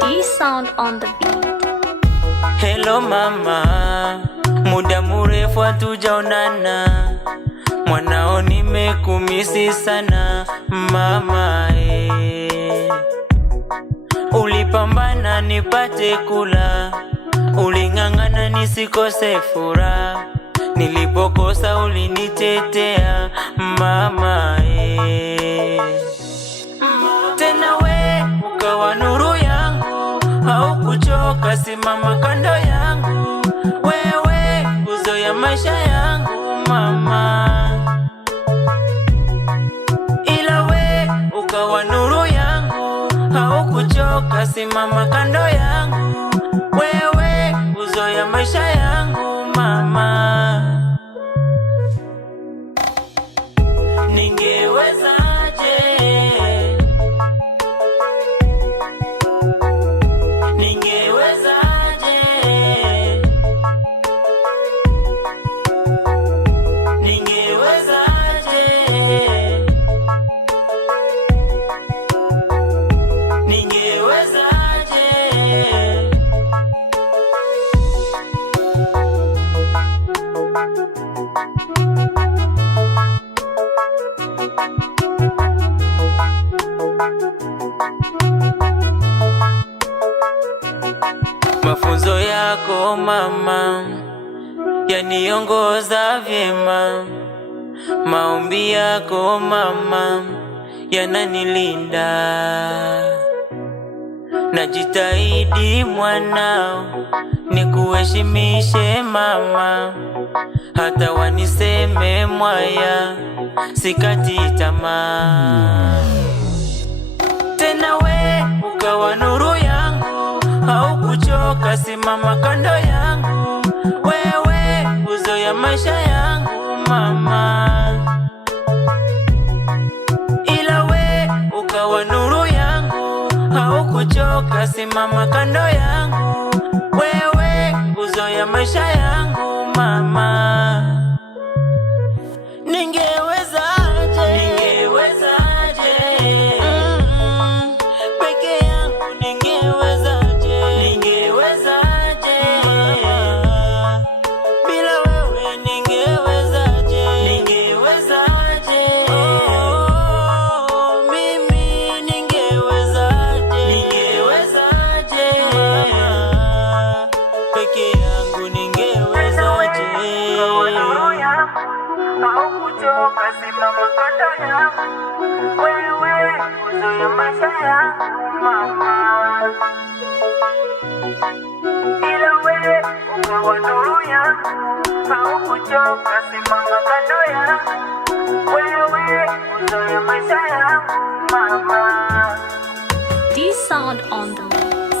D-Sound on the beat. Hello mama, muda mrefu hatujaonana, mwanao nimekumisi sana mama Ulipambana nipate kula, uling'ang'ana nisikose furaha, nilipokosa ulinitetea mama Tena we ukawa nuru yangu, haukuchoka, simama kando yangu, wewe nguzo ya maisha yangu mama. Ila we ukawa nuru yangu, haukuchoka, simama kando yangu, wewe nguzo ya maisha yangu mama. Mafunzo yako mama yaniongoza vyema, maombi yako mama yananilinda. Najitahidi mwanao nikuheshimishe mama, hata waniseme mwaya sikati tamaa. Tena we ukawa nuru yangu, haukuchoka, simama kando yangu, wewe nguzo ya maisha yangu mama. Ila we ukawa nuru yangu, haukuchoka, simama kando yangu, wewe nguzo ya maisha yangu mama. Haukuchoka, simama kando yangu, wewe nguzo ya maisha yangu mama. Ila wewe ukawa nuru yangu, haukuchoka, simama kando yangu, wewe nguzo ya maisha yangu mama. D-Sound on the mix.